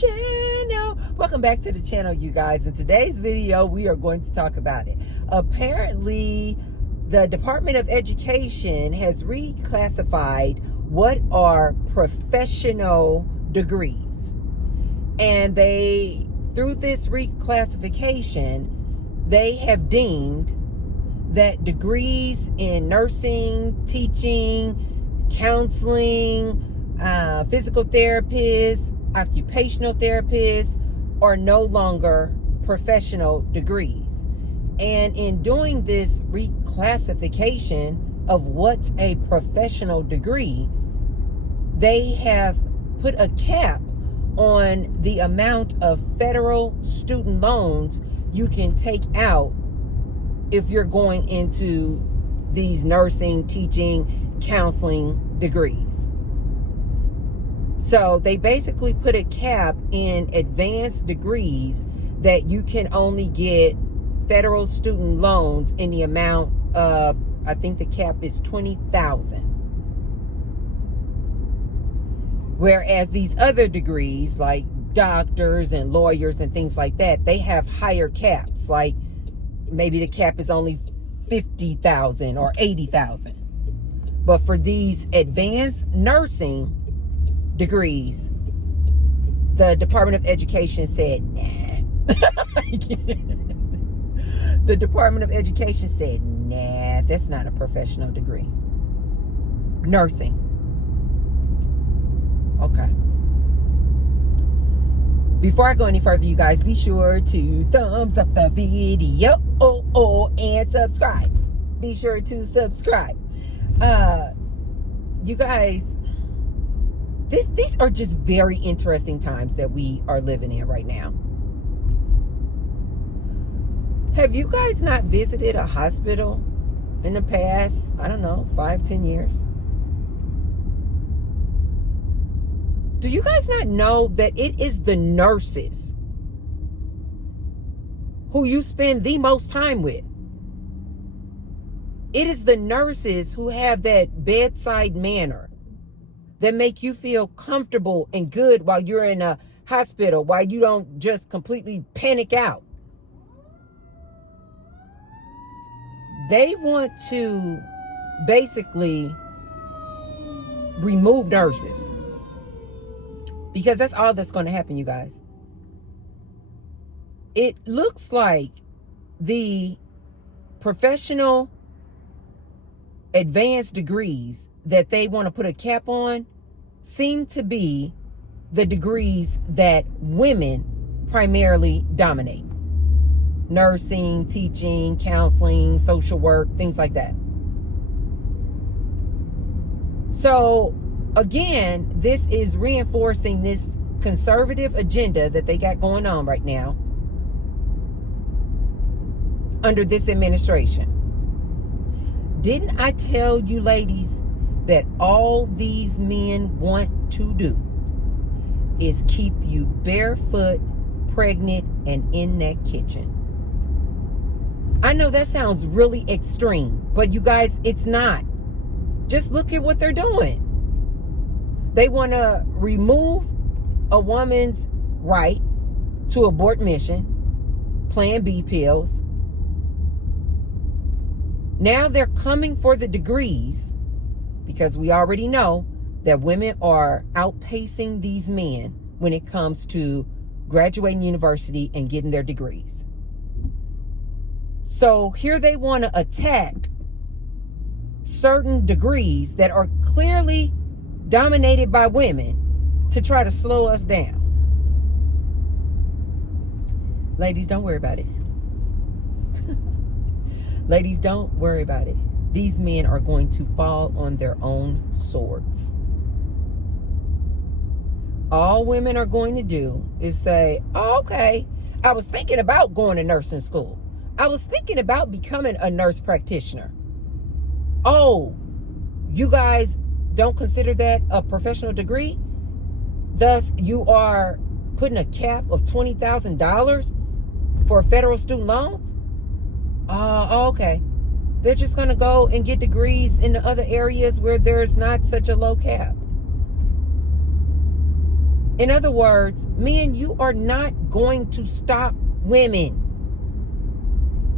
channel. Welcome back to the channel, you guys. In today's video, we are going to talk about it. Apparently, the Department of Education has reclassified what are professional degrees. And through this reclassification, they have deemed that degrees in nursing, teaching, counseling, physical therapists, occupational therapists are no longer professional degrees. And in doing this reclassification of what's a professional degree, they have put a cap on the amount of federal student loans you can take out if you're going into these nursing, teaching, counseling degrees. So they basically put a cap in advanced degrees that you can only get federal student loans in the amount of, I think the cap is $20,000. Whereas these other degrees like doctors and lawyers and things like that, they have higher caps. Like maybe the cap is only $50,000 or $80,000. But for these advanced nursing degrees, the Department of Education said, nah. The Department of Education said, nah, that's not a professional degree. Nursing. Okay. Before I go any further, you guys, be sure to thumbs up the video and subscribe. Be sure to subscribe. You guys, these are just very interesting times that we are living in right now. Have you guys not visited a hospital in the past, I don't know, 5-10 years? Do you guys not know that it is the nurses who you spend the most time with? It is the nurses who have that bedside manner that make you feel comfortable and good while you're in a hospital, while you don't just completely panic out. They want to basically remove nurses. Because that's all that's going to happen, you guys. It looks like the professional advanced degrees that they want to put a cap on seem to be the degrees that women primarily dominate. Nursing, teaching, counseling, social work, things like that. So, again, this is reinforcing this conservative agenda that they got going on right now under this administration. Didn't I tell you, ladies, that all these men want to do is keep you barefoot, pregnant, and in that kitchen? I know that sounds really extreme, but you guys, it's not. Just look at what they're doing. They want to remove a woman's right to abortion, Plan B pills. Now they're coming for the degrees because we already know that women are outpacing these men when it comes to graduating university and getting their degrees. So here they want to attack certain degrees that are clearly dominated by women to try to slow us down. Ladies, don't worry about it. Ladies, don't worry about it. These men are going to fall on their own swords. All women are going to do is say, oh, okay, I was thinking about going to nursing school. I was thinking about becoming a nurse practitioner. Oh, you guys don't consider that a professional degree? Thus, you are putting a cap of $20,000 for federal student loans? Okay. They're just going to go and get degrees in the other areas where there's not such a low cap. In other words, men, you are not going to stop women.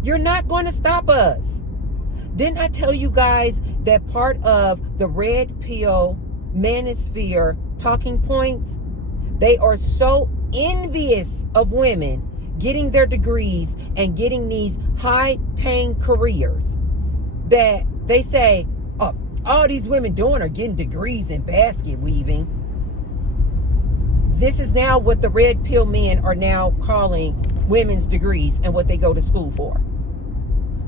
You're not going to stop us. Didn't I tell you guys that part of the red pill manosphere talking points, they are so envious of women getting their degrees and getting these high-paying careers that they say, oh, all these women doing are getting degrees in basket weaving. This is now what the red pill men are now calling women's degrees and what they go to school for.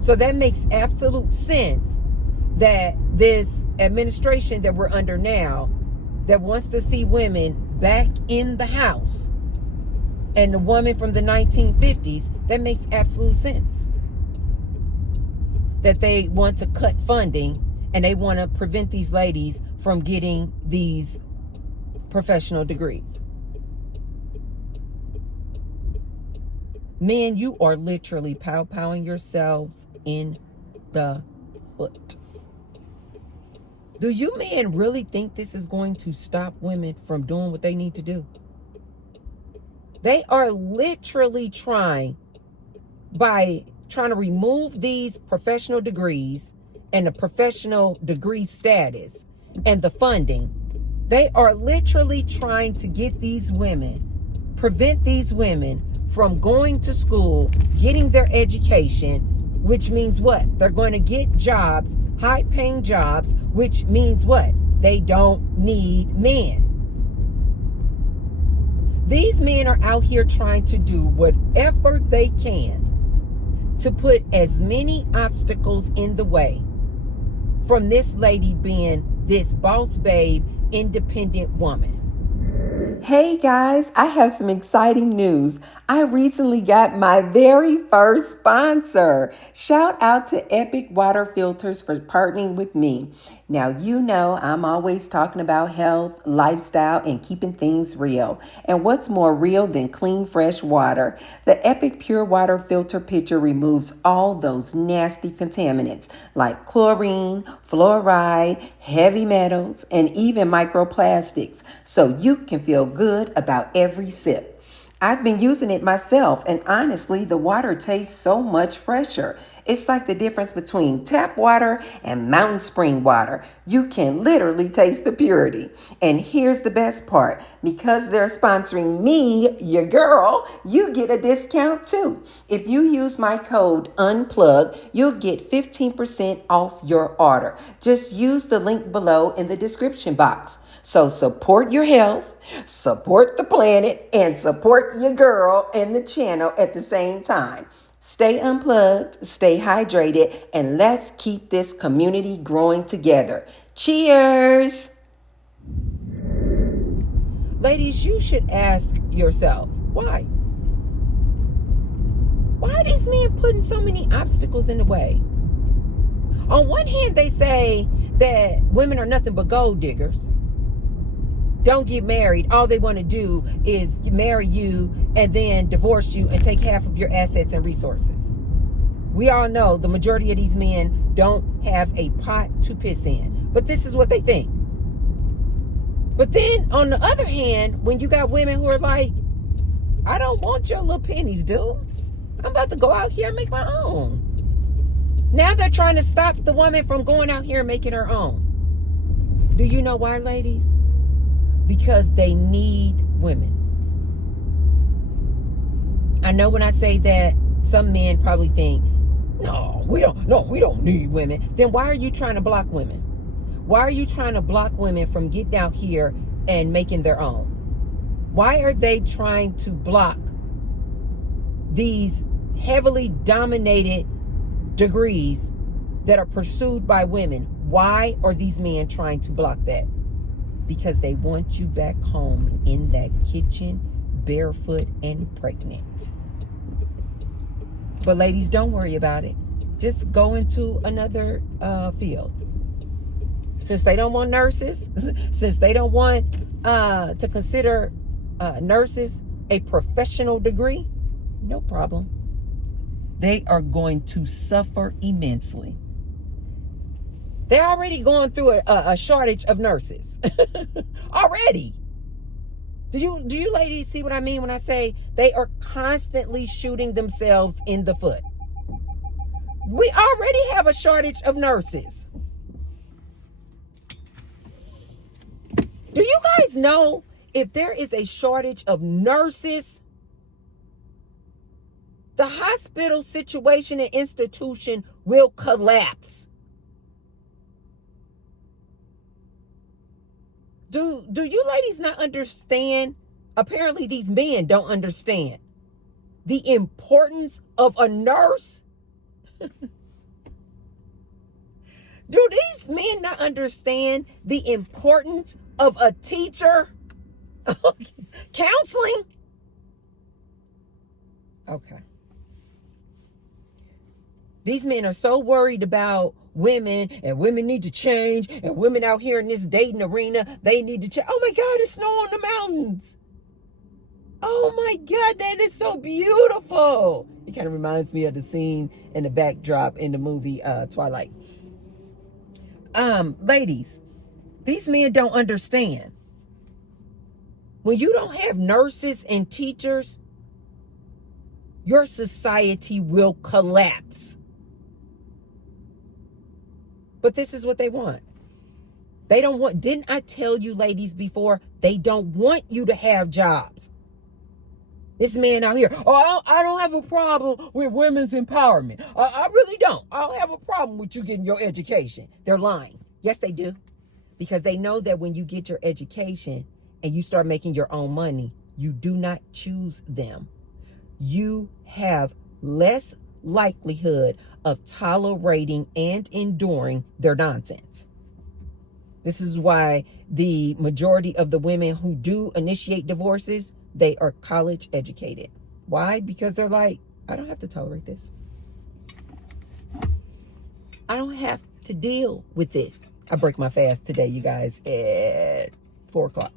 So that makes absolute sense that this administration that we're under now, that wants to see women back in the house, and the woman from the 1950s, that makes absolute sense. That they want to cut funding and they want to prevent these ladies from getting these professional degrees. Men, you are literally pow-powing yourselves in the foot. Do you men really think this is going to stop women from doing what they need to do? They are literally trying to remove these professional degrees and the professional degree status and the funding. They are literally trying to get these women, prevent these women from going to school, getting their education, which means what? They're going to get jobs, high-paying jobs, which means what? They don't need men. These men are out here trying to do whatever they can to put as many obstacles in the way from this lady being this boss babe, independent woman. Hey guys, I have some exciting news. I recently got my very first sponsor. Shout out to Epic Water Filters for partnering with me. Now, you know I'm always talking about health, lifestyle, and keeping things real. And what's more real than clean, fresh water? The Epic Pure Water Filter Pitcher removes all those nasty contaminants like chlorine, fluoride, heavy metals, and even microplastics, so you can feel good about every sip. I've been using it myself, and honestly, the water tastes so much fresher. It's like the difference between tap water and mountain spring water. You can literally taste the purity. And here's the best part. Because they're sponsoring me, your girl, you get a discount too. If you use my code UNPLUG, you'll get 15% off your order. Just use the link below in the description box. So support your health, support the planet, and support your girl and the channel at the same time. Stay unplugged, stay hydrated, and let's keep this community growing together. Cheers! Ladies, you should ask yourself, why? Why are these men putting so many obstacles in the way? On one hand, they say that women are nothing but gold diggers. Don't get married. All they want to do is marry you and then divorce you and take half of your assets and resources. We all know the majority of these men don't have a pot to piss in. But this is what they think. But then on the other hand, when you got women who are like, I don't want your little pennies, dude. I'm about to go out here and make my own. Now they're trying to stop the woman from going out here and making her own. Do you know why, ladies? Because they need women. I know when I say that, some men probably think, no, we don't need women. Then why are you trying to block women? Why are you trying to block women from getting out here and making their own? Why are they trying to block these heavily dominated degrees that are pursued by women? Why are these men trying to block that? Because they want you back home in that kitchen, barefoot and pregnant. But ladies, don't worry about it. Just go into another field. Since they don't want nurses, since they don't want to consider nurses a professional degree, no problem. They are going to suffer immensely. They're already going through a shortage of nurses. Already. Do you ladies see what I mean when I say they are constantly shooting themselves in the foot? We already have a shortage of nurses. Do you guys know if there is a shortage of nurses, the hospital situation and institution will collapse? Do you ladies not understand? Apparently these men don't understand the importance of a nurse. Do these men not understand the importance of a teacher? Counseling? Okay. These men are so worried about women, and women need to change, and women out here in this dating arena, they need to change. Oh my God, it's snow on the mountains. Oh my God, that is so beautiful. It kind of reminds me of the scene in the backdrop in the movie Twilight. Ladies, these men don't understand. When you don't have nurses and teachers, your society will collapse. But this is what they want. They don't want, didn't I tell you ladies before, they don't want you to have jobs. This man out here, oh, I don't have a problem with women's empowerment. I really don't. I don't have a problem with you getting your education. They're lying. Yes, they do. Because they know that when you get your education and you start making your own money, you do not choose them. You have less likelihood of tolerating and enduring their nonsense. This is why the majority of the women who do initiate divorces, they are college educated. Why? Because they're like, I don't have to tolerate this. I don't have to deal with this. I break my fast today, you guys, at 4 o'clock.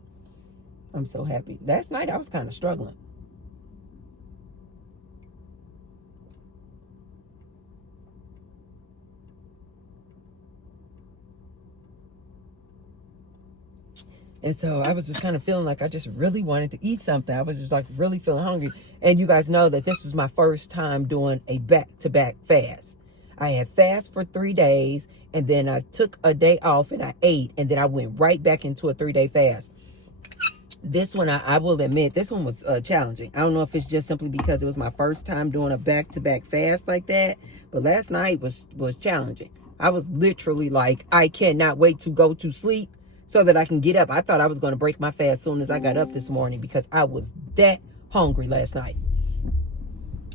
I'm so happy. Last night I was kind of struggling. And so I was just kind of feeling like I just really wanted to eat something. I was just like really feeling hungry. And you guys know that this was my first time doing a back-to-back fast. I had fast for 3 days, and then I took a day off and I ate, and then I went right back into a 3-day fast. This one, I will admit, this one was challenging. I don't know if it's just simply because it was my first time doing a back-to-back fast like that, but last night was challenging. I was literally like, I cannot wait to go to sleep so that I can get up. I thought I was going to break my fast as soon as I got up this morning because I was that hungry last night.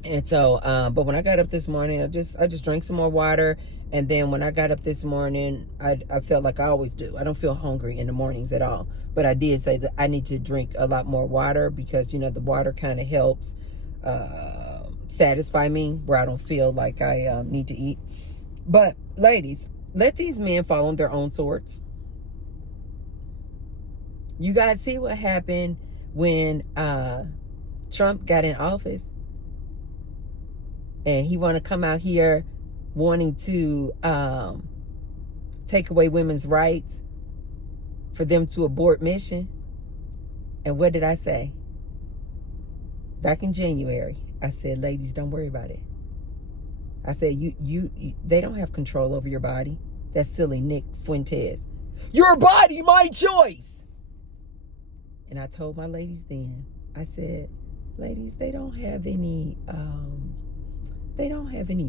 And so, but when I got up this morning, I just drank some more water. And then when I got up this morning, I felt like I always do. I don't feel hungry in the mornings at all. But I did say that I need to drink a lot more water because, you know, the water kind of helps satisfy me where I don't feel like I need to eat. But ladies, let these men fall on their own swords. You guys see what happened when Trump got in office? And he want to come out here wanting to take away women's rights for them to abort mission. And what did I say? Back in January, I said, ladies, don't worry about it. I said, you they don't have control over your body. That's silly Nick Fuentes. Your body, my choice. And I told my ladies then, I said, ladies, they don't have any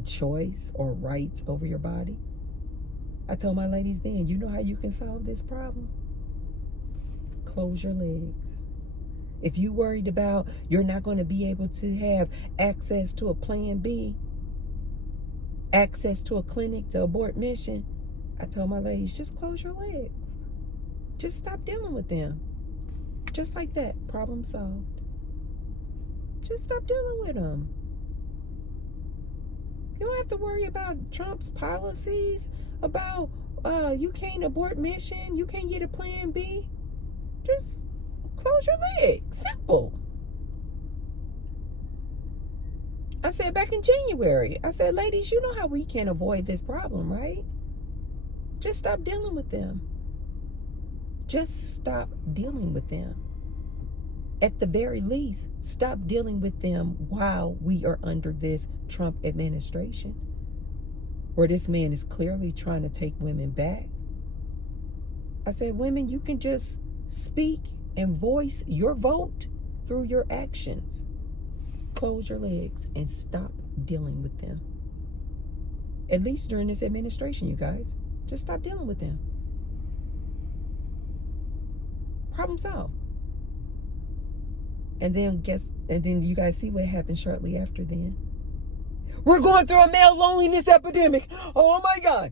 choice or rights over your body. I told my ladies then, you know how you can solve this problem? Close your legs. If you worried about you're not going to be able to have access to a plan B, access to a clinic to abort mission, I told my ladies, just close your legs. Just stop dealing with them. Just like that, problem solved. Just stop dealing with them. You don't have to worry about Trump's policies, about you can't abort mission, you can't get a plan B. Just close your legs. Simple. I said back in January, I said, ladies, you know how we can avoid this problem, right? Just stop dealing with them. Just stop dealing with them. at the very least, stop dealing with them while we are under this Trump administration, where this man is clearly trying to take women back. I said, women, you can just speak and voice your vote through your actions. Close your legs and stop dealing with them. At least during this administration, you guys. Just stop dealing with them. Problem solved. And then you guys see what happened shortly after then. We're going through a male loneliness epidemic. Oh my God.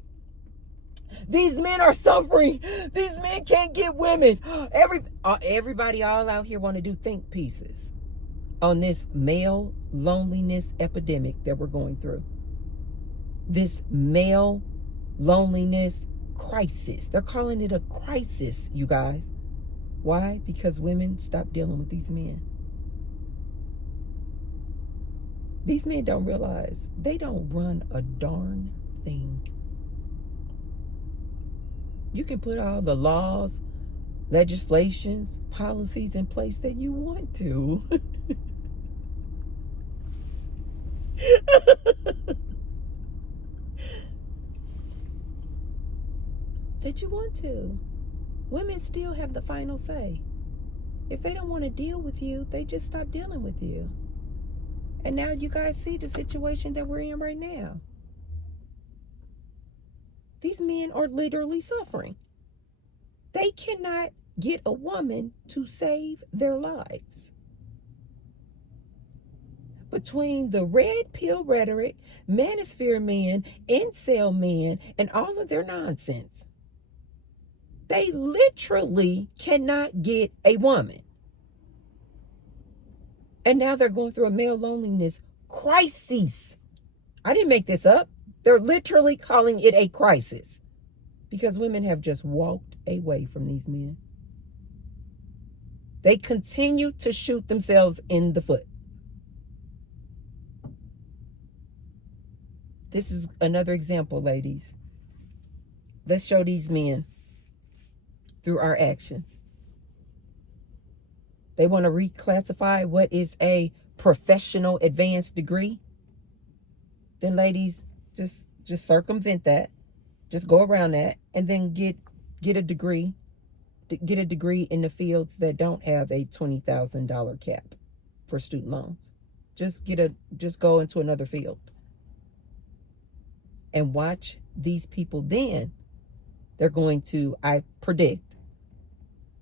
These men are suffering. These men can't get women. Everybody all out here want to do think pieces on this male loneliness epidemic that we're going through. This male loneliness crisis. They're calling it a crisis, you guys. Why? Because women stop dealing with these men. These men don't realize they don't run a darn thing. You can put all the laws, legislations, policies in place that you want to. That you want to. Women still have the final say. If they don't want to deal with you, they just stop dealing with you. And now you guys see the situation that we're in right now. These men are literally suffering. They cannot get a woman to save their lives. Between the red pill rhetoric, manosphere men, incel men, and all of their nonsense, they literally cannot get a woman. And now they're going through a male loneliness crisis. I didn't make this up. They're literally calling it a crisis because women have just walked away from these men. They continue to shoot themselves in the foot. This is another example, ladies. Let's show these men through our actions. They want to reclassify what is a professional advanced degree. Then ladies, just circumvent that. Just go around that and then get a degree. Get a degree in the fields that don't have a $20,000 cap for student loans. Just go into another field. And watch these people then. They're going to, I predict,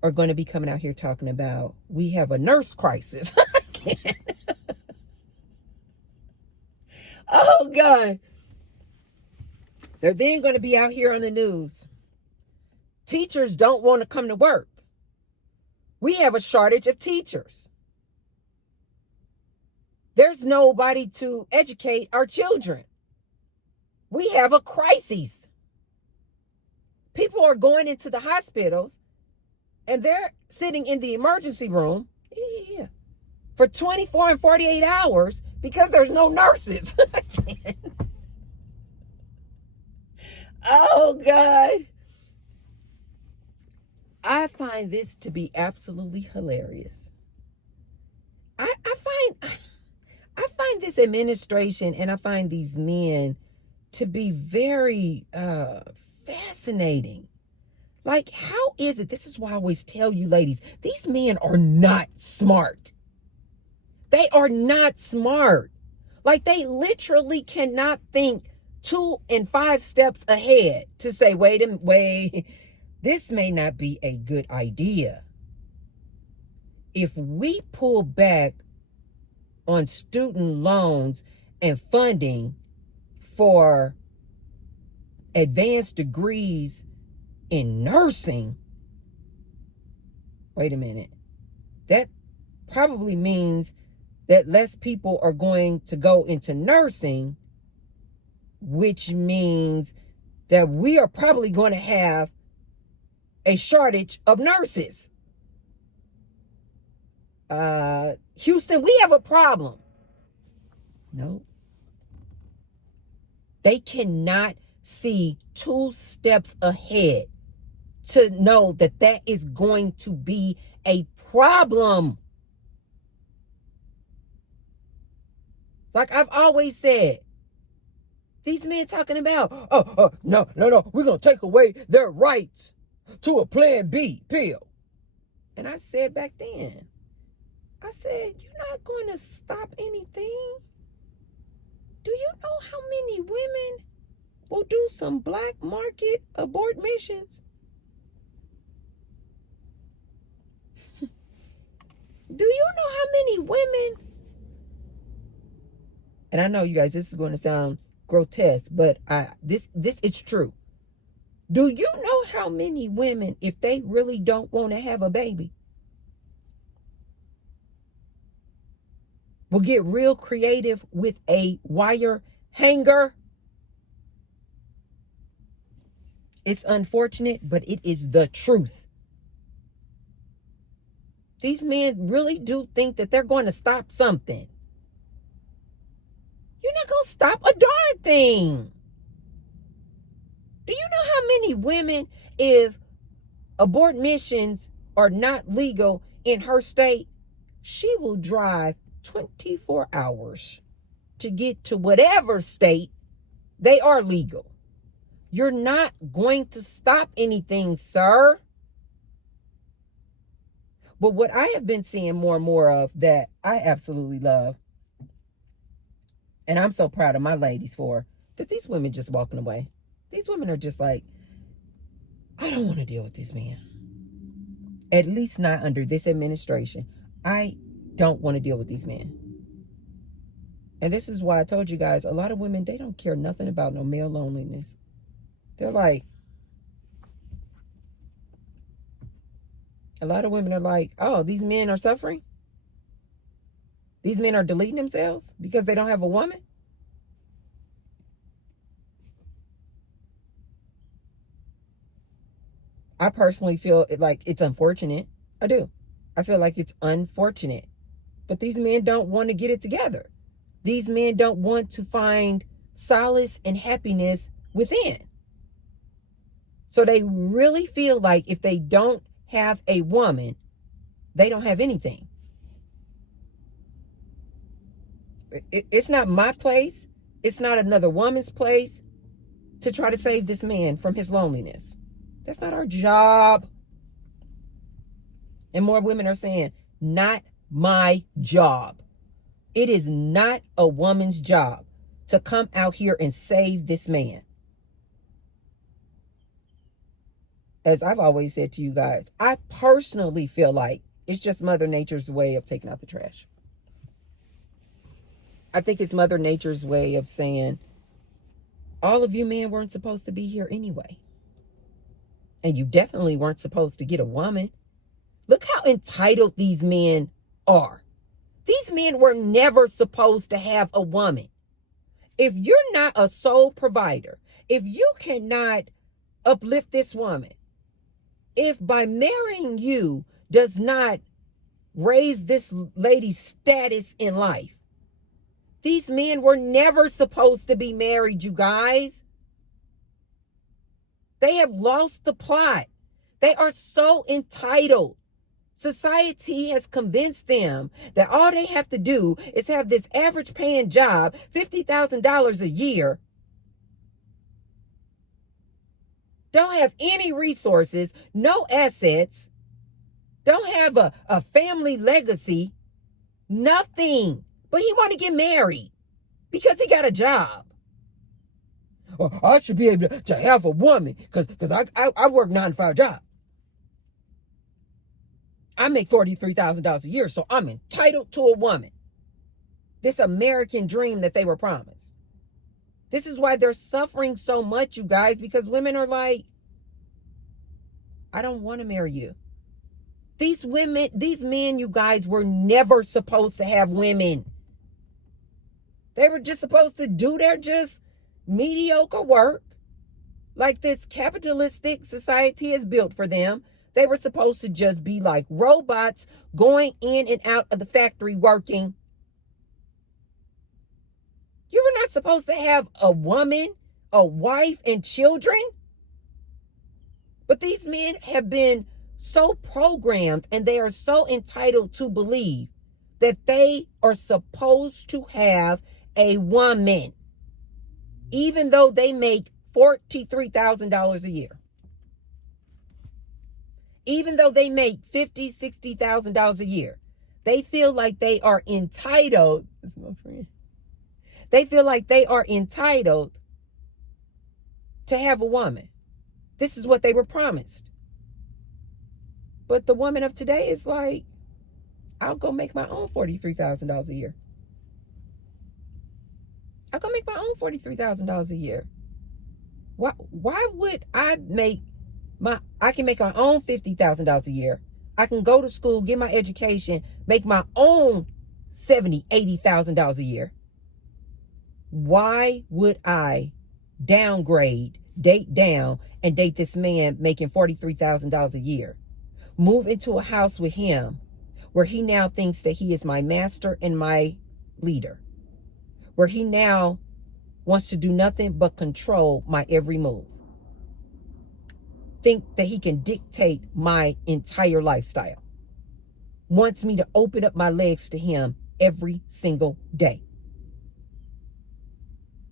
are going to be coming out here talking about, we have a nurse crisis. I can't. Oh, God. They're then going to be out here on the news. Teachers don't want to come to work. We have a shortage of teachers. There's nobody to educate our children. We have a crisis. People are going into the hospitals and they're sitting in the emergency room for 24 and 48 hours because there's no nurses. Oh, God. I find this to be absolutely hilarious. I find this administration and I find these men to be very fascinating. Like, how is it? This is why I always tell you, ladies, these men are not smart. They are not smart. Like, they literally cannot think 2 and 5 steps ahead to say, wait, this may not be a good idea. If we pull back on student loans and funding for advanced degrees in nursing, wait a minute, that probably means that less people are going to go into nursing, which means that we are probably going to have a shortage of nurses. Houston, we have a problem. No. They cannot see 2 steps ahead to know that that is going to be a problem. Like I've always said, these men talking about, no, we're going to take away their rights to a Plan B pill. And I said back then, I said, you're not going to stop anything. Do you know how many women will do some black market abort missions? Do you know how many women? And I know you guys, this is going to sound grotesque, but this is true. Do you know how many women, if they really don't want to have a baby, will get real creative with a wire hanger? It's unfortunate, but it is the truth. These men really do think that they're going to stop something. You're not going to stop a darn thing. Do you know how many women, if abort missions are not legal in her state, she will drive 24 hours to get to whatever state they are legal? You're not going to stop anything, sir. But what I have been seeing more and more of that I absolutely love, and I'm so proud of my ladies for, that these women just walking away. These women are just like, I don't want to deal with these men. At least not under this administration. I don't want to deal with these men. And this is why I told you guys, a lot of women, they don't care nothing about no male loneliness. They're like, a lot of women are like, oh, these men are suffering? These men are deleting themselves because they don't have a woman? I personally feel like it's unfortunate. I do. I feel like it's unfortunate. But these men don't want to get it together. These men don't want to find solace and happiness within. So they really feel like if they don't have a woman, they don't have anything. It's not my place. It's not another woman's place to try to save this man from his loneliness. That's not our job. And more women are saying, not my job. It is not a woman's job to come out here and save this man. As I've always said to you guys, I personally feel like it's just Mother Nature's way of taking out the trash. I think it's Mother Nature's way of saying, all of you men weren't supposed to be here anyway. And you definitely weren't supposed to get a woman. Look how entitled these men are. These men were never supposed to have a woman. If you're not a sole provider, if you cannot uplift this woman, if by marrying you does not raise this lady's status in life, these men were never supposed to be married, you guys. They have lost the plot. They are so entitled. Society has convinced them that all they have to do is have this average paying job, $50,000 a year, don't have any resources, no assets, don't have a family legacy, nothing. But he want to get married because he got a job. Well, I should be able to have a woman because I work 9-to-5 job. I make $43,000 a year, so I'm entitled to a woman. This American dream that they were promised. This is why they're suffering so much, you guys, because women are like, I don't want to marry you. These men, you guys, were never supposed to have women. They were just supposed to do their just mediocre work like this capitalistic society has built for them. They were supposed to just be like robots going in and out of the factory working. You were not supposed to have a woman, a wife, and children. But these men have been so programmed and they are so entitled to believe that they are supposed to have a woman, even though they make $43,000 a year, even though they make $50,000, $60,000 a year, they feel like they are entitled. That's my friend. They feel like they are entitled to have a woman. This is what they were promised. But the woman of today is like, I'll go make my own $43,000 a year. I'll go make my own $43,000 a year. Why would I can make my own $50,000 a year. I can go to school, get my education, make my own $70,000, $80,000 a year. Why would I downgrade, date down, and date this man making $43,000 a year? Move into a house with him where he now thinks that he is my master and my leader, where he now wants to do nothing but control my every move. Think that he can dictate my entire lifestyle. Wants me to open up my legs to him every single day.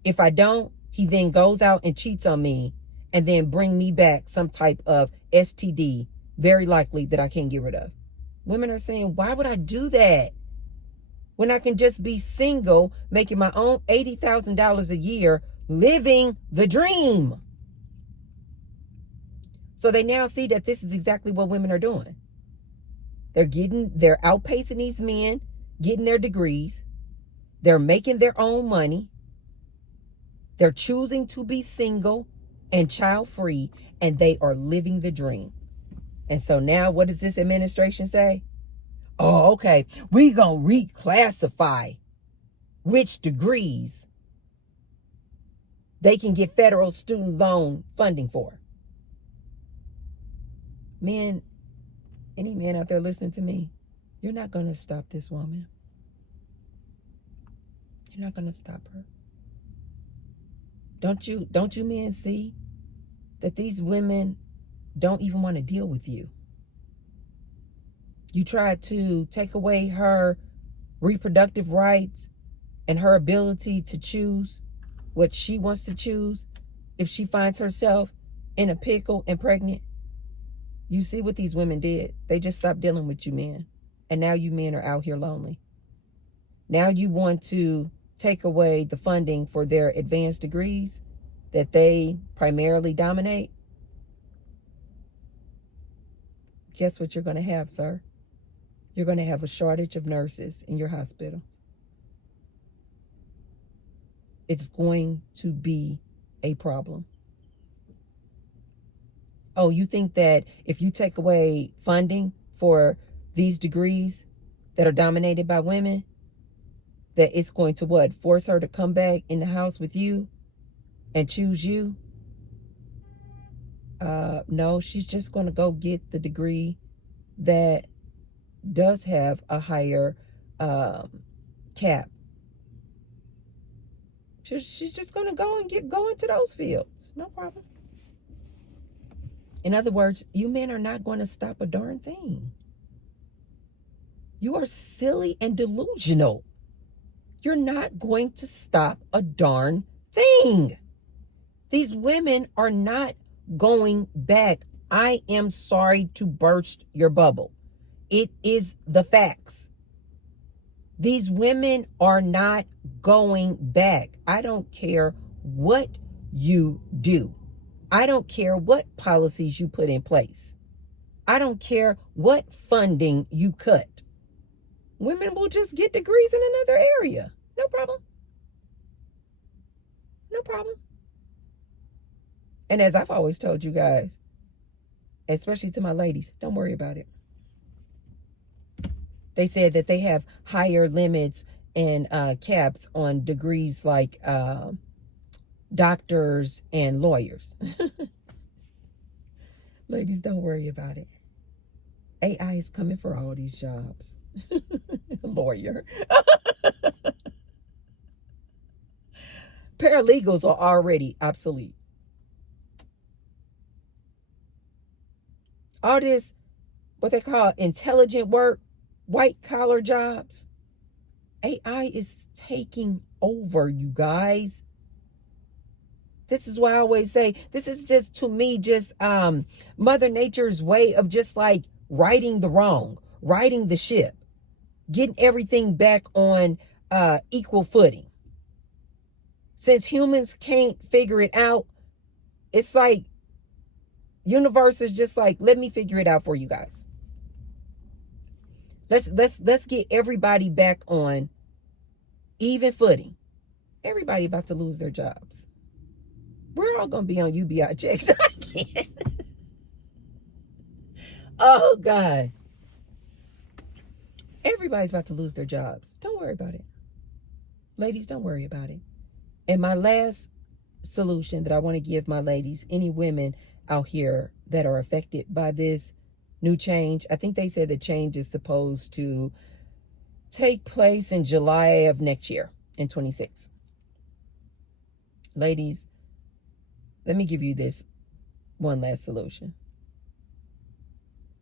If I don't, he then goes out and cheats on me and then bring me back some type of STD, very likely that I can't get rid of. Women are saying, why would I do that when I can just be single, making my own $80,000 a year, living the dream? So they now see that this is exactly what women are doing. They're outpacing these men, getting their degrees. They're making their own money. They're choosing to be single and child-free, and they are living the dream. And so now what does this administration say? Oh, okay, we're going to reclassify which degrees they can get federal student loan funding for. Men, any man out there listening to me, you're not going to stop this woman. You're not going to stop her. Don't you men see that these women don't even want to deal with you? You try to take away her reproductive rights and her ability to choose what she wants to choose if she finds herself in a pickle and pregnant. You see what these women did? They just stopped dealing with you men. And now you men are out here lonely. Now you want to take away the funding for their advanced degrees that they primarily dominate. Guess what you're going to have, sir? You're going to have a shortage of nurses in your hospitals. It's going to be a problem. Oh, you think that if you take away funding for these degrees that are dominated by women, that it's going to what? Force her to come back in the house with you and choose you? No, she's just going to go get the degree that does have a higher cap. She's just going to go into those fields. No problem. In other words, you men are not going to stop a darn thing. You are silly and delusional. You're not going to stop a darn thing. These women are not going back. I am sorry to burst your bubble. It is the facts. These women are not going back. I don't care what you do. I don't care what policies you put in place. I don't care what funding you cut. Women will just get degrees in another area. No problem. No problem. And as I've always told you guys, especially to my ladies, don't worry about it. They said that they have higher limits and caps on degrees like doctors and lawyers. Ladies, don't worry about it. AI is coming for all these jobs. Lawyer. Paralegals are already obsolete. All this, what they call intelligent work, white collar jobs, AI is taking over, you guys. This is why I always say this is just, to me, just Mother Nature's way of just like righting the wrong, righting the ship, getting everything back on equal footing. Since humans can't figure it out, it's like universe is just like, let me figure it out for you guys. Let's get everybody back on even footing. Everybody about to lose their jobs. We're all gonna be on UBI checks. I can't. Oh God. Everybody's about to lose their jobs. Don't worry about it. Ladies, don't worry about it. And my last solution that I want to give my ladies, any women out here that are affected by this new change, I think they said the change is supposed to take place in July of next year, in 26. Ladies, let me give you this one last solution.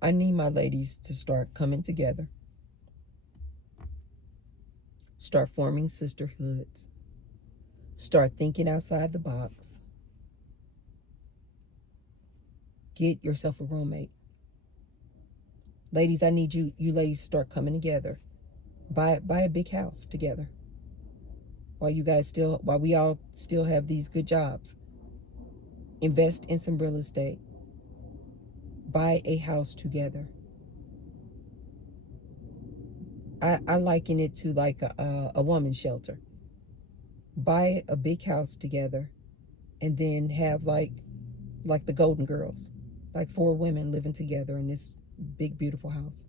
I need my ladies to start coming together, start forming sisterhoods, start thinking outside the box. Get yourself a roommate. Ladies, I need you ladies to start coming together. Buy a big house together. While we all still have these good jobs. Invest in some real estate. Buy a house together. I liken it to like a woman's shelter. Buy a big house together, and then have like the Golden Girls, like 4 women living together in this big beautiful house.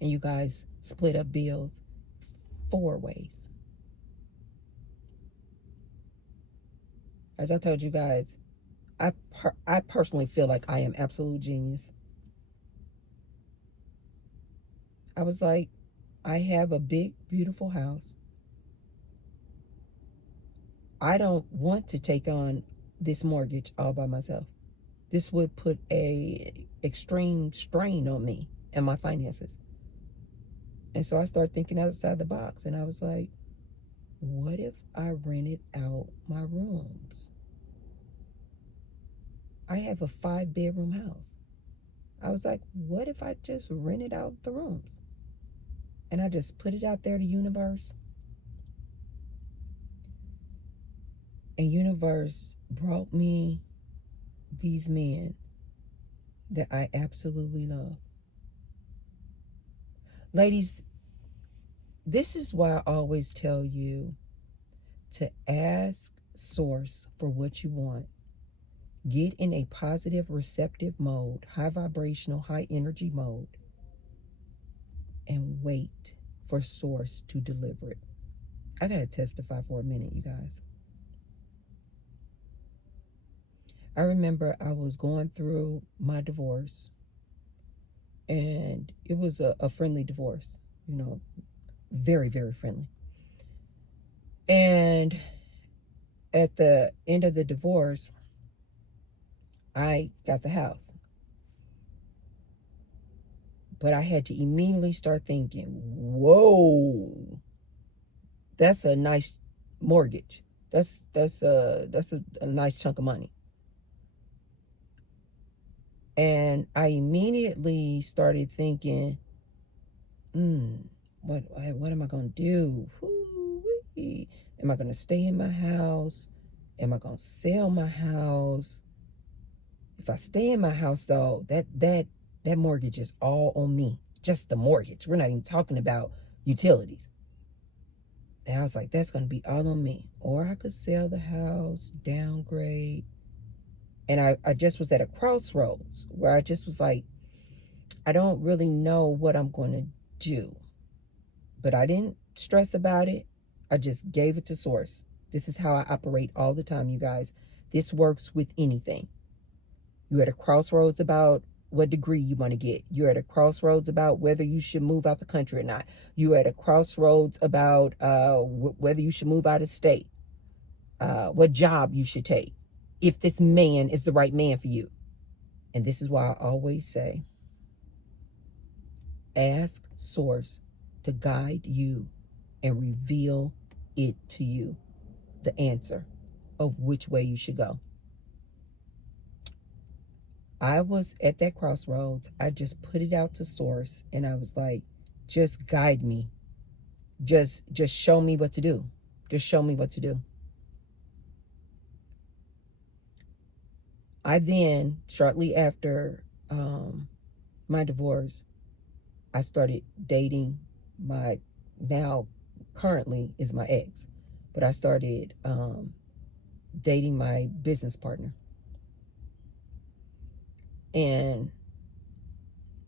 And you guys split up bills 4 ways. As I told you guys, I personally feel like I am absolute genius. I was like, I have a big, beautiful house. I don't want to take on this mortgage all by myself. This would put a extreme strain on me and my finances. And so I started thinking outside the box, and I was like, what if I rented out my rooms? I have a 5-bedroom house. I was like, what if I just rented out the rooms? And I just put it out there to universe. And universe brought me these men that I absolutely love. Ladies, this is why I always tell you to ask source for what you want. Get in a positive, receptive mode, high vibrational, high energy mode, and wait for source to deliver it. I gotta testify for a minute, you guys. I remember I was going through my divorce, and it was a friendly divorce, very, very friendly. And at the end of the divorce, I got the house. But I had to immediately start thinking, whoa, that's a nice mortgage. That's a nice chunk of money. And I immediately started thinking, what am I going to do? Am I going to stay in my house? Am I going to sell my house? If I stay in my house, though, that mortgage is all on me. Just the mortgage. We're not even talking about utilities. And I was like, that's going to be all on me. Or I could sell the house, downgrade. And I just was at a crossroads where I just was like, I don't really know what I'm going to do. But I didn't stress about it. I just gave it to source. This is how I operate all the time, you guys. This works with anything. You're at a crossroads about what degree you want to get. You're at a crossroads about whether you should move out the country or not. You're at a crossroads about whether you should move out of state, what job you should take, if this man is the right man for you. And this is why I always say, ask source to guide you and reveal it to you, the answer of which way you should go. I was at that crossroads. I just put it out to source, and I was like, just guide me. Just show me what to do. Just show me what to do. I then, shortly after my divorce, I started dating my, now currently is my ex, but I started dating my business partner. And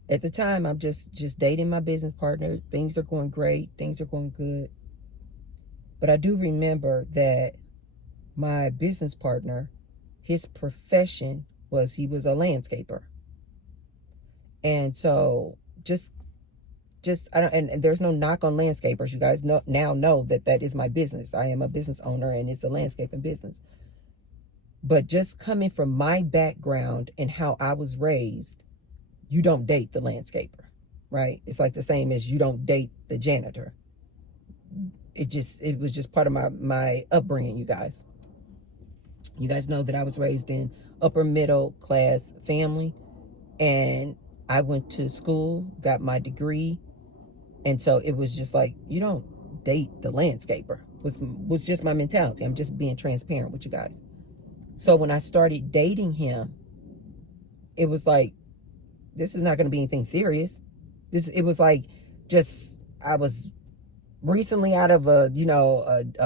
at the time, I'm just dating my business partner. Things are going great. Things are going good. But I do remember that my business partner, his profession was he was a landscaper. And so and there's no knock on landscapers. You guys now know that is my business. I am a business owner, and it's a landscaping business. But just coming from my background and how I was raised, you don't date the landscaper, right? It's like the same as you don't date the janitor. It was just part of my upbringing, you guys. You guys know that I was raised in upper middle class family, and I went to school, got my degree, and so it was just like, you don't date the landscaper, was just my mentality. I'm just being transparent with you guys. So when I started dating him, it was like, this is not going to be anything serious. It was like, I was recently out of a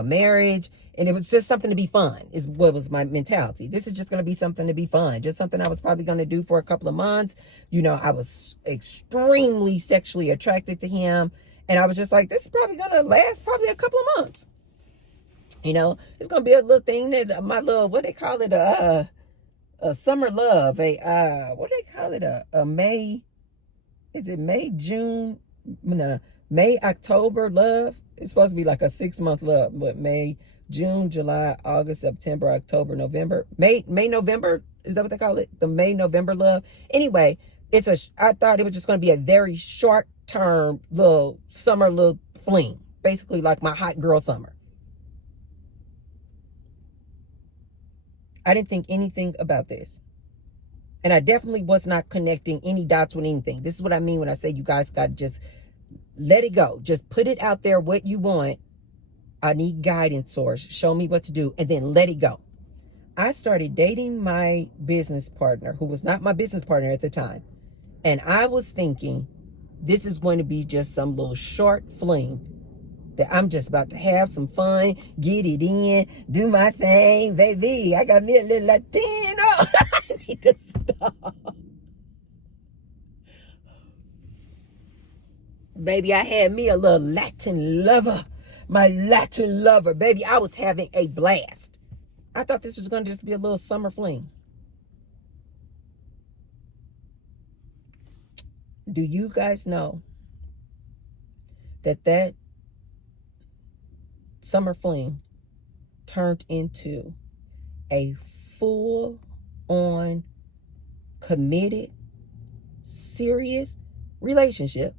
marriage, and it was just something to be fun, is what was my mentality. This is just going to be something to be fun, just something I was probably going to do for a couple of months. I was extremely sexually attracted to him, and I was just like, this is probably going to last probably a couple of months. It's going to be a little thing that my little, what they call it, a summer love, what do they call it, a May, is it May, June, no, May, October love. It's supposed to be like a 6-month love, but May, June, July, August, September, October, November, May, November, is that what they call it? The May, November love. Anyway, I thought it was just going to be a very short term little summer little fling, basically like my hot girl summer. I didn't think anything about this. And I definitely was not connecting any dots with anything. This is what I mean when I say you guys got to just let it go. Just put it out there what you want. I need guidance source. Show me what to do, and then let it go. I started dating my business partner, who was not my business partner at the time. And I was thinking, this is going to be just some little short fling, that I'm just about to have some fun, get it in, do my thing, baby. I got me a little Latino. I need to stop. Baby, I had me a little Latin lover. My Latin lover, baby. I was having a blast. I thought this was going to just be a little summer fling. Do you guys know that summer fling turned into a full-on, committed, serious relationship?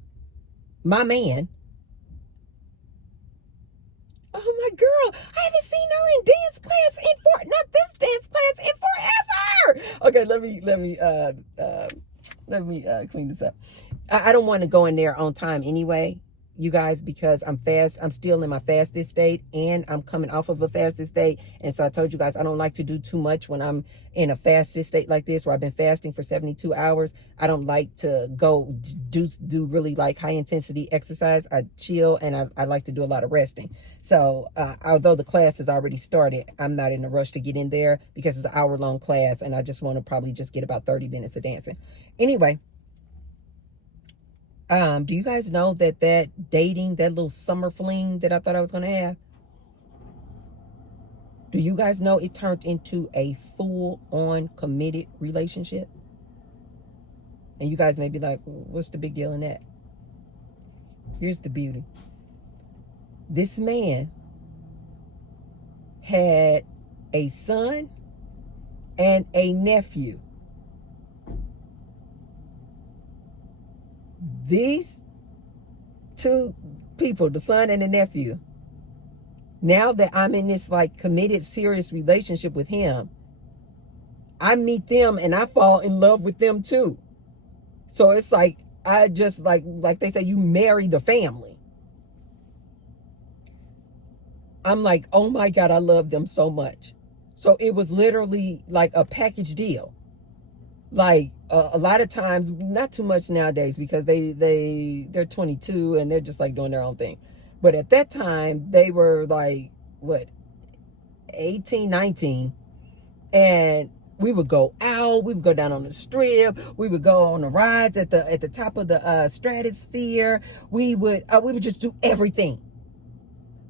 My man. Oh my girl, I haven't seen her in dance class not this dance class in forever. Okay, let me clean this up. I don't want to go in there on time anyway, you guys, because I'm still in my fastest state, and I'm coming off of a fastest state. And so I told you guys, I don't like to do too much when I'm in a fastest state like this, where I've been fasting for 72 hours. I don't like to go do really like high intensity exercise. I chill, and I like to do a lot of resting. So although the class has already started, I'm not in a rush to get in there, because it's an hour-long class, and I just want to probably just get about 30 minutes of dancing. Anyway, do you guys know that dating, that little summer fling that I thought I was going to have, do you guys know it turned into a full-on committed relationship? And you guys may be like, what's the big deal in that? Here's the beauty. This man had a son and a nephew. These two people, the son and the nephew. Now that I'm in this like committed, serious relationship with him, I meet them and I fall in love with them too. So it's like, I just like they say, you marry the family. I'm like, oh my God, I love them so much. So it was literally like a package deal. Like a lot of times, not too much nowadays because they're 22 and they're just like doing their own thing. But at that time, they were like, what, 18, 19. And we would go out, we would go down on the strip, we would go on the rides at the top of the stratosphere. We would just do everything.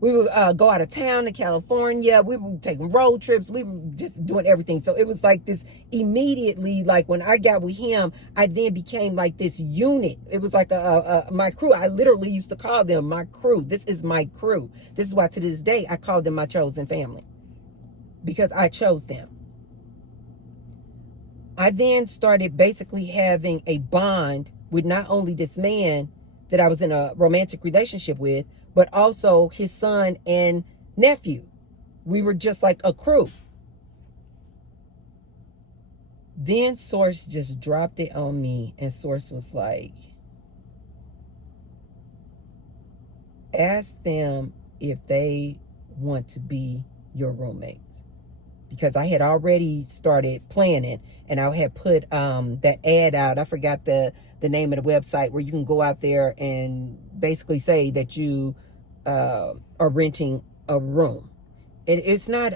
We would go out of town to California. We were taking road trips. We were just doing everything. So it was like this immediately, like when I got with him, I then became like this unit. It was like my crew. I literally used to call them my crew. This is my crew. This is why to this day, I call them my chosen family, because I chose them. I then started basically having a bond with not only this man that I was in a romantic relationship with, but also his son and nephew. We were just like a crew. Then Source just dropped it on me, and Source was like, ask them if they want to be your roommates. Because I had already started planning, and I had put that ad out. I forgot the name of the website where you can go out there and basically say that you are renting a room. It's not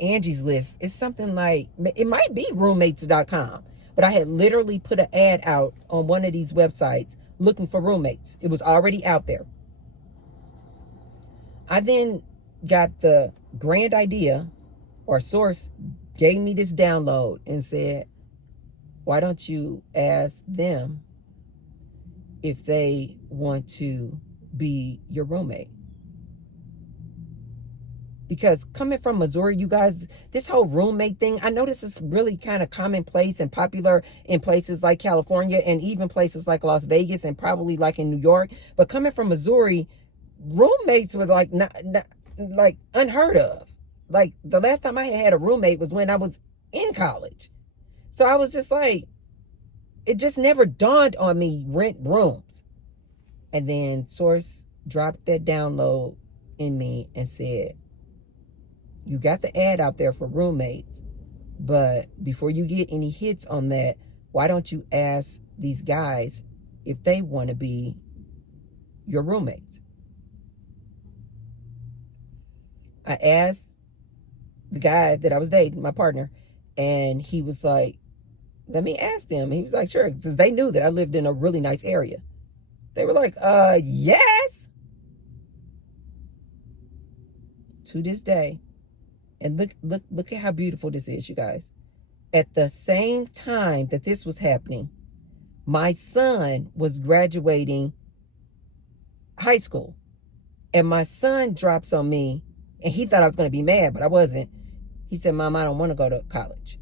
Angie's List. It's something like, it might be roommates.com. But I had literally put an ad out on one of these websites looking for roommates. It was already out there. I then got the grand idea, or Source gave me this download and said, why don't you ask them if they want to be your roommate? Because coming from Missouri, you guys, this whole roommate thing, I know this is really kind of commonplace and popular in places like California and even places like Las Vegas and probably like in New York. But coming from Missouri, roommates were like not like unheard of. Like the last time I had a roommate was when I was in college. So I was just like, it just never dawned on me, rent rooms. And then Source dropped that download in me and said, you got the ad out there for roommates, but before you get any hits on that, why don't you ask these guys if they want to be your roommates? I asked the guy that I was dating, my partner, and he was like, let me ask them. He was like, sure, because they knew that I lived in a really nice area. They were like, yes. To this day, and look at how beautiful this is, you guys. At the same time that this was happening, my son was graduating high school. And my son drops on me, and he thought I was going to be mad, but I wasn't. He said, Mom, I don't want to go to college.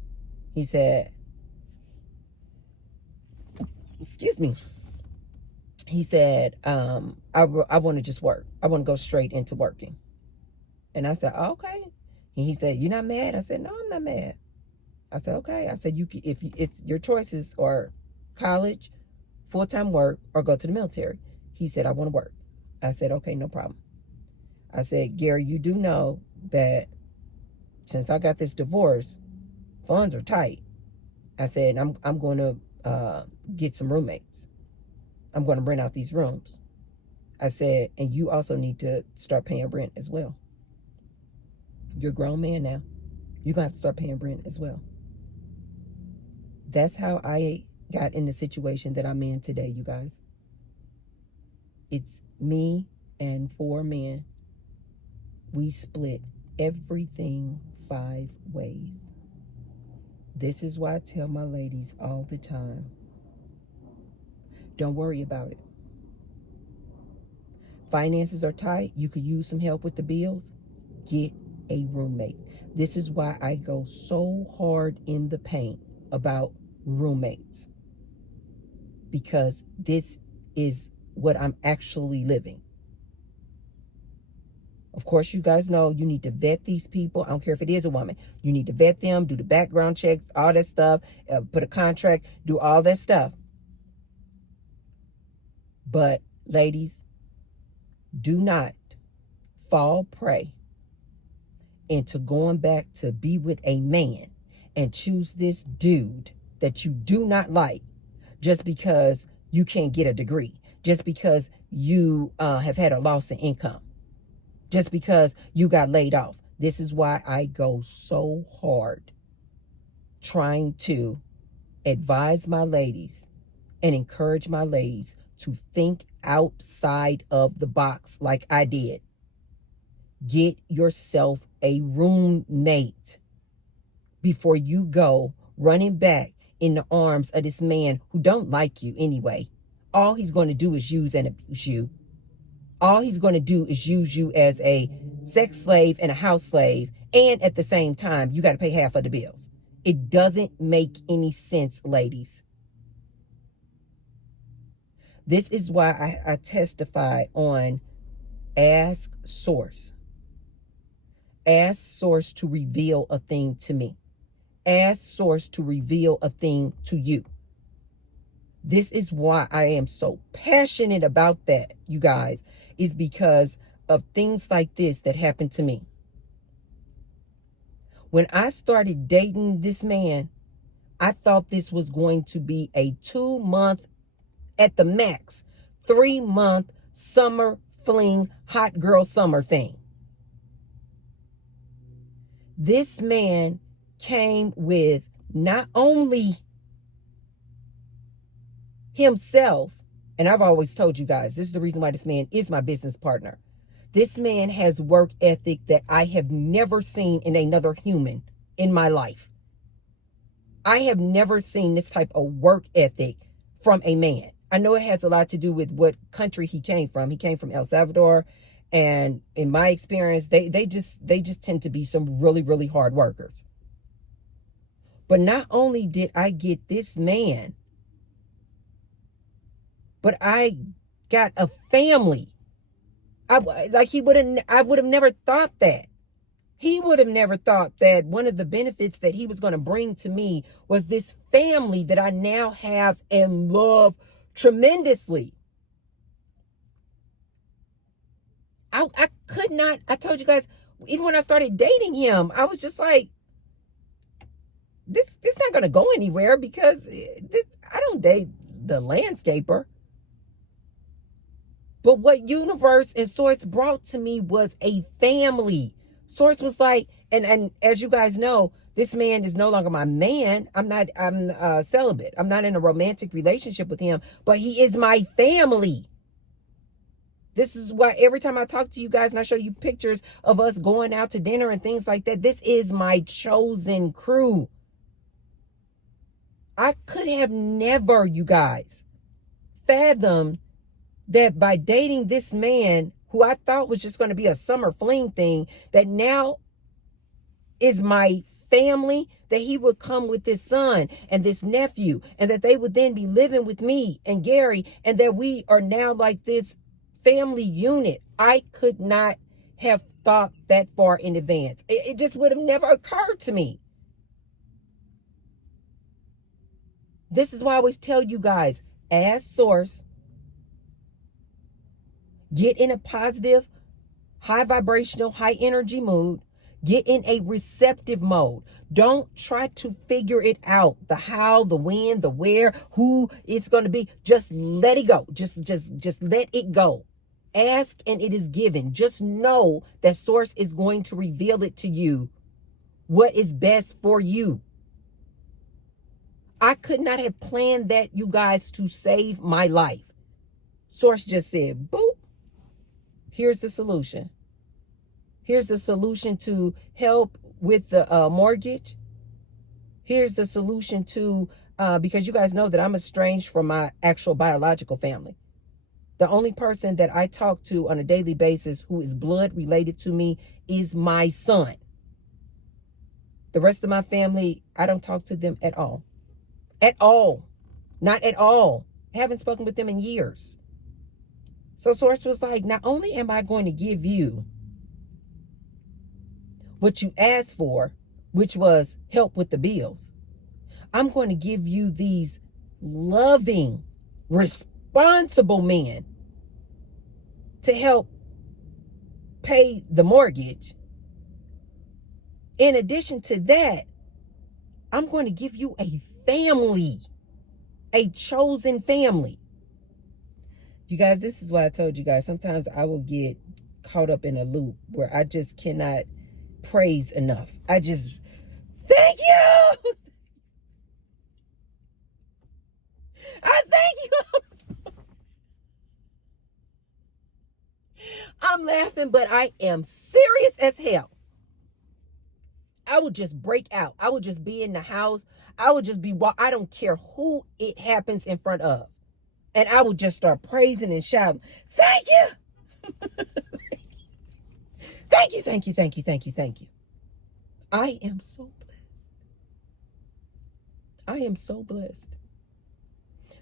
He said, excuse me. He said, I want to just work. I want to go straight into working. And I said, oh, okay. And he said, you're not mad? I said, no, I'm not mad. I said, okay. I said, it's your choices are college, full-time work, or go to the military. He said, I want to work. I said, okay, no problem. I said, Gary, you do know that since I got this divorce, funds are tight. I said, I'm going to get some roommates. I'm going to rent out these rooms. I said, and you also need to start paying rent as well. You're a grown man now. You're going to have to start paying rent as well. That's how I got in the situation that I'm in today, you guys. It's me and 4 men. We split everything 5 ways. This is why I tell my ladies all the time, don't worry about it. Finances are tight. You could use some help with the bills. Get a roommate. This is why I go so hard in the paint about roommates. Because this is what I'm actually living. Of course, you guys know you need to vet these people. I don't care if it is a woman. You need to vet them, do the background checks, all that stuff, put a contract, do all that stuff. But ladies, do not fall prey into going back to be with a man and choose this dude that you do not like just because you can't get a degree, just because you have had a loss in income, just because you got laid off. This is why I go so hard trying to advise my ladies and encourage my ladies to think outside of the box like I did. Get yourself a roommate before you go running back in the arms of this man who don't like you anyway. All he's going to do is use and abuse you. All he's going to do is use you as a sex slave and a house slave. And at the same time, you got to pay half of the bills. It doesn't make any sense, ladies. This is why I testify on Ask Source. Ask Source to reveal a thing to me. Ask Source to reveal a thing to you. This is why I am so passionate about that, you guys, is because of things like this that happened to me. When I started dating this man, I thought this was going to be a 2-month, at the max, 3-month summer fling, hot girl summer thing. This man came with not only himself, and I've always told you guys, this is the reason why this man is my business partner. This man has work ethic that I have never seen in another human in my life. I have never seen this type of work ethic from a man. I know it has a lot to do with what country he came from. He came from El Salvador. And in my experience, they just tend to be some really, really hard workers. But not only did I get this man, but I got a family. I would have never thought that. He would have never thought that one of the benefits that he was going to bring to me was this family that I now have and love tremendously. I could not, I told you guys, even when I started dating him, I was just like, this not going to go anywhere because I don't date the landscaper. But what Universe and Source brought to me was a family. Source was like, and as you guys know, this man is no longer my man. I'm celibate. I'm not in a romantic relationship with him, but he is my family. This is why every time I talk to you guys and I show you pictures of us going out to dinner and things like that, this is my chosen crew. I could have never, you guys, fathomed that by dating this man who I thought was just going to be a summer fling thing, that now is my family, that he would come with this son and this nephew, and that they would then be living with me and Gary, and that we are now like this family unit. I could not have thought that far in advance. It just would have never occurred to me. This is why I always tell you guys, ask Source. Get in a positive, high vibrational, high energy mood. Get in a receptive mode. Don't try to figure it out. The how, the when, the where, who it's going to be. Just let it go. Just let it go. Ask and it is given. Just know that Source is going to reveal it to you. What is best for you. I could not have planned that, you guys, to save my life. Source just said, boop. Here's the solution. Here's the solution to help with the mortgage. Here's the solution to, because you guys know that I'm estranged from my actual biological family. The only person that I talk to on a daily basis who is blood related to me is my son. The rest of my family, I don't talk to them at all. At all. Not at all. I haven't spoken with them in years. So Source was like, not only am I going to give you what you asked for, which was help with the bills, I'm going to give you these loving, responsible men to help pay the mortgage. In addition to that, I'm going to give you a family, a chosen family. You guys, this is why I told you guys, sometimes I will get caught up in a loop where I just cannot praise enough. I just, thank you. I thank you. I'm laughing, but I am serious as hell. I would just break out. I would just be in the house. I would just be, I don't care who it happens in front of. And I would just start praising and shouting, thank you. Thank you, thank you, thank you, thank you, thank you. I am so blessed. I am so blessed.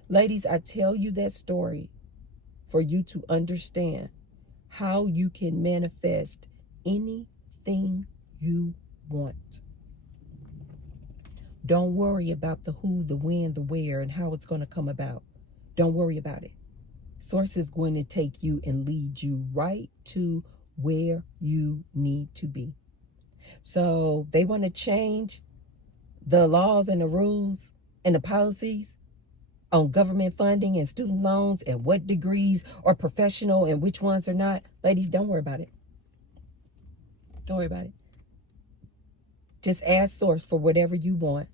Ladies, I tell you that story for you to understand how you can manifest anything you want. Don't worry about the who, the when, the where, and how it's going to come about. Don't worry about it. Source is going to take you and lead you right to where you need to be. So they want to change the laws and the rules and the policies on government funding and student loans and what degrees are professional and which ones are not. Ladies, don't worry about it. Don't worry about it. Just ask Source for whatever you want.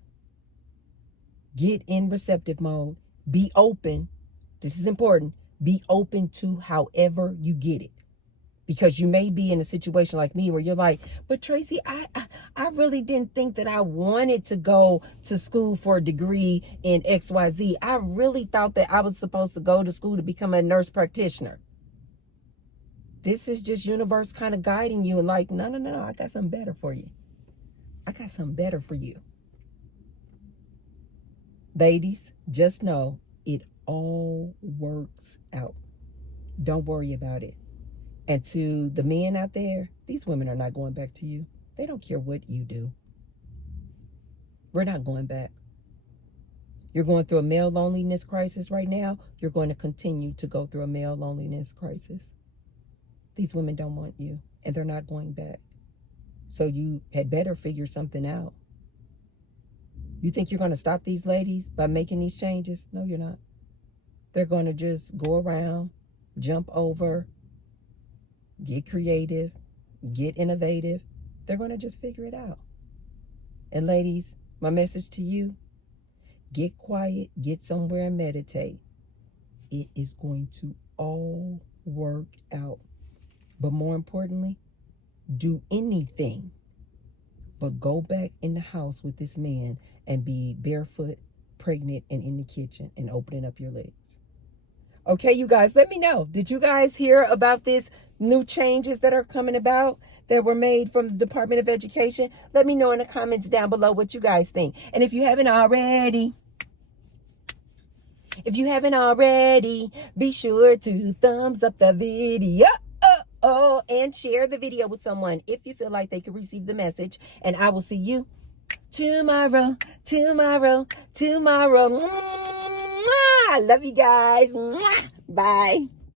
Get in receptive mode. Be open. This is important. Be open to however you get it. Because you may be in a situation like me where you're like, but Tracy, I really didn't think that I wanted to go to school for a degree in XYZ. I really thought that I was supposed to go to school to become a nurse practitioner. This is just universe kind of guiding you and like, no, I got something better for you. I got something better for you. Ladies, just know it all works out. Don't worry about it. And to the men out there, these women are not going back to you. They don't care what you do. We're not going back. You're going through a male loneliness crisis right now. You're going to continue to go through a male loneliness crisis. These women don't want you, and they're not going back. So you had better figure something out. You think you're going to stop these ladies by making these changes? No, you're not. They're going to just go around, jump over, get creative, get innovative. They're going to just figure it out. And ladies, my message to you, get quiet, get somewhere and meditate. It is going to all work out. But more importantly, do anything but go back in the house with this man and be barefoot, pregnant, and in the kitchen and opening up your legs. Okay, you guys, let me know. Did you guys hear about this new changes that are coming about that were made from the Department of Education? Let me know in the comments down below what you guys think. And if you haven't already, be sure to thumbs up the video. And share the video with someone if you feel like they could receive the message. And I will see you tomorrow. I love you guys. Bye.